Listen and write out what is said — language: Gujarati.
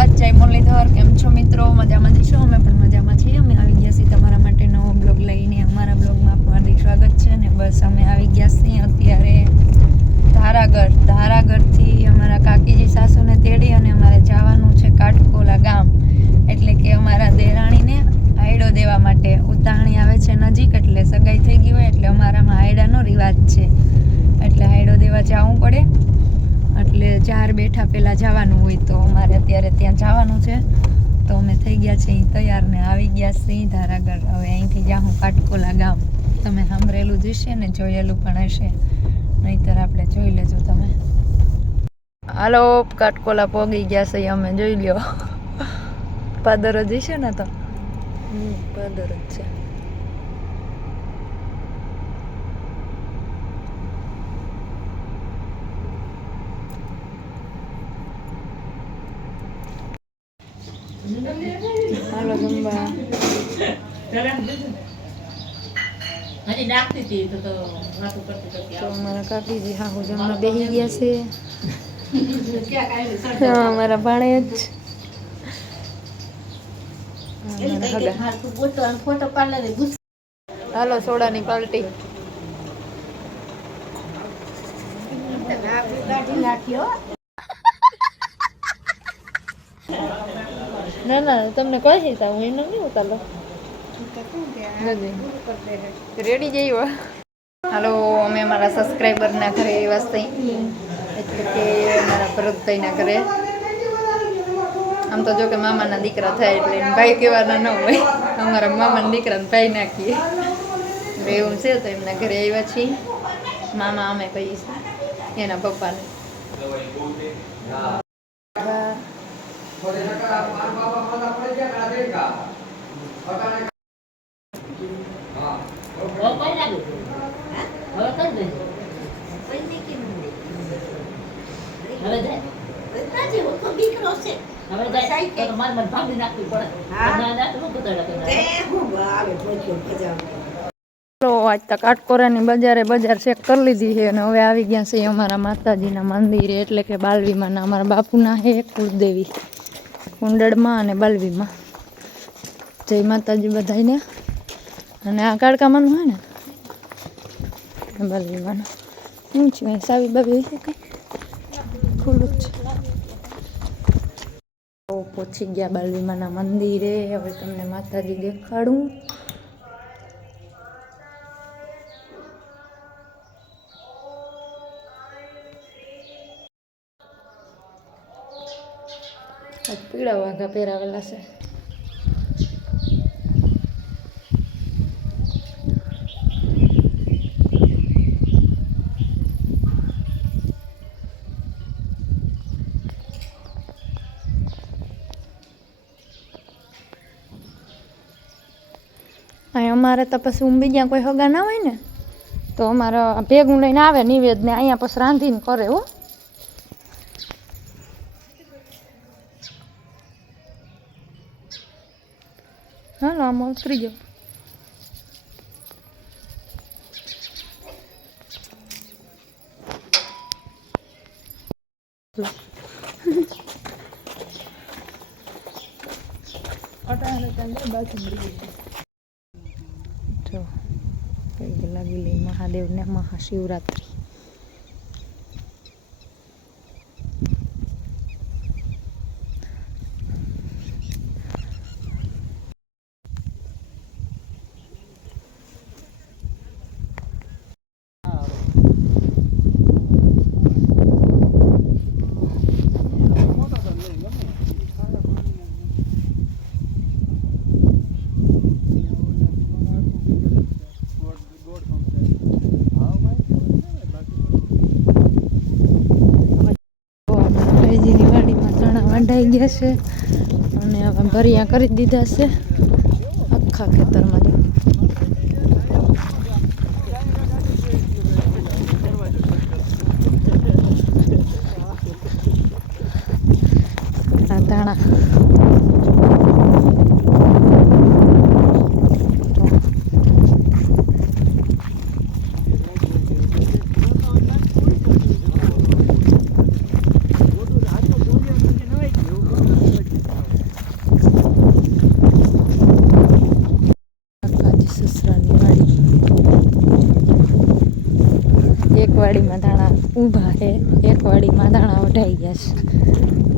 મહારાજ જય મુરલીધર, કેમ છો મિત્રો? મજામાં જઈશો અમે પણ મજામાં છીએ. અમે આવી ગયા છીએ તમારા માટે નવો બ્લોગ લઈને. અમારા બ્લોગમાં આપનું સ્વાગત છે ને બસ અમે આવી ગયા છીએ અત્યારે ધારાગઢ. ધારાગઢથી અમારા કાકીજી, સાસુને તેડી અને અમારે જવાનું છે કાટકોલા ગામ. એટલે કે અમારા દેરાણીને આયડો દેવા માટે. ઉતાહણી આવે છે નજીક, એટલે સગાઈ થઈ ગઈ હોય, એટલે અમારામાં આયડાનો રિવાજ છે. એટલે આયડો દેવા જવું પડે. એટલે ચાર બેઠા પહેલાં જવાનું હોય તો અમારે અત્યારે ત્યાં જવાનું છે. તો અમે થઈ ગયા છે અહીં તૈયાર ને આવી ગયા સિંહ ધારાગઢ. હવે અહીંથી જાઉં કાટકોલા ગામ. તમે સાંભળેલું જ હશે ને, જોયેલું પણ હશે. નહીતર આપણે જોઈ લેજો તમે. હાલો, કાટકોલા પોગી ગયા છે અમે, જોઈ લ્યો. પાદર જ હશે ને તો? પાદર જ છે. હાલો જમવા હજી નાખતી હતી તો તો વાતો કરતી કરતી તો આવો. અમારા કાકીજી હા હું જમવા બેસી ગયા છે ભાણે જ હાલો સોડાની પાલટી નાખ્યો ના ના તમને કહી છે હું એનો નહીં ઉતારો. રેડી જઈ હાલો અમે અમારા સબસ્ક્રાઈબરના ઘરે એવા થઈ એટલે કે અમારા ભરતભાઈના ઘરે. આમ તો જો કે મામાના દીકરા થાય એટલે ભાઈ કહેવાના ન હોય. અમારા મામાના દીકરાને ભાઈ નાખીએ. એટલે એવું છે તો એમના ઘરે આવ્યા છીએ. મામા અમે કહીએ છીએ. એના પપ્પાને હવે કોઈ લાગે હવે કઈ દે હવે જાય હવે જાય તો આજ તો કાટકોરાની બજારે બજાર ચેક કરી લીધી છે અને હવે આવી ગયા છે અમારા માતાજીના મંદિરે, એટલે કે બાલવીમાના, અમારા બાપુના હે કુળદેવી. કુંડળમાં અને બાલવીમાં. જય માતાજી બધાને અને આ કાળકામાંનું હોય ને બાલવીમાનું. શું છે સાવી બાવી છે કંઈ? ખુલ્લું છે. પહોંચી ગયા બાલવીમાના મંદિરે. હવે તમને માતાજી દેખાડું. પીળા વાઘા પહેરાવેલા છે. અમારે તો પછી હું બીજા કોઈ હગા ના હોય ને? તો અમારા ભેગું લઈને આવે નિવેદ ને અહીંયા પછી રાંધીને કરે હો. હાલો આમાં ઉતરી જાઓ જો કઈ લાગી લઈ મહાદેવને મહાશિવરાત્રિ વાડીમાં ચણા વંડાઈ ગયા છે અને હવે ભરિયા કરી દીધા છે આખા ખેતરમાં આ ધાણા વાડીમાં ધાણા ઊભા છે. એક વાડીમાં ધાણા વઢાઈ ગયા છે.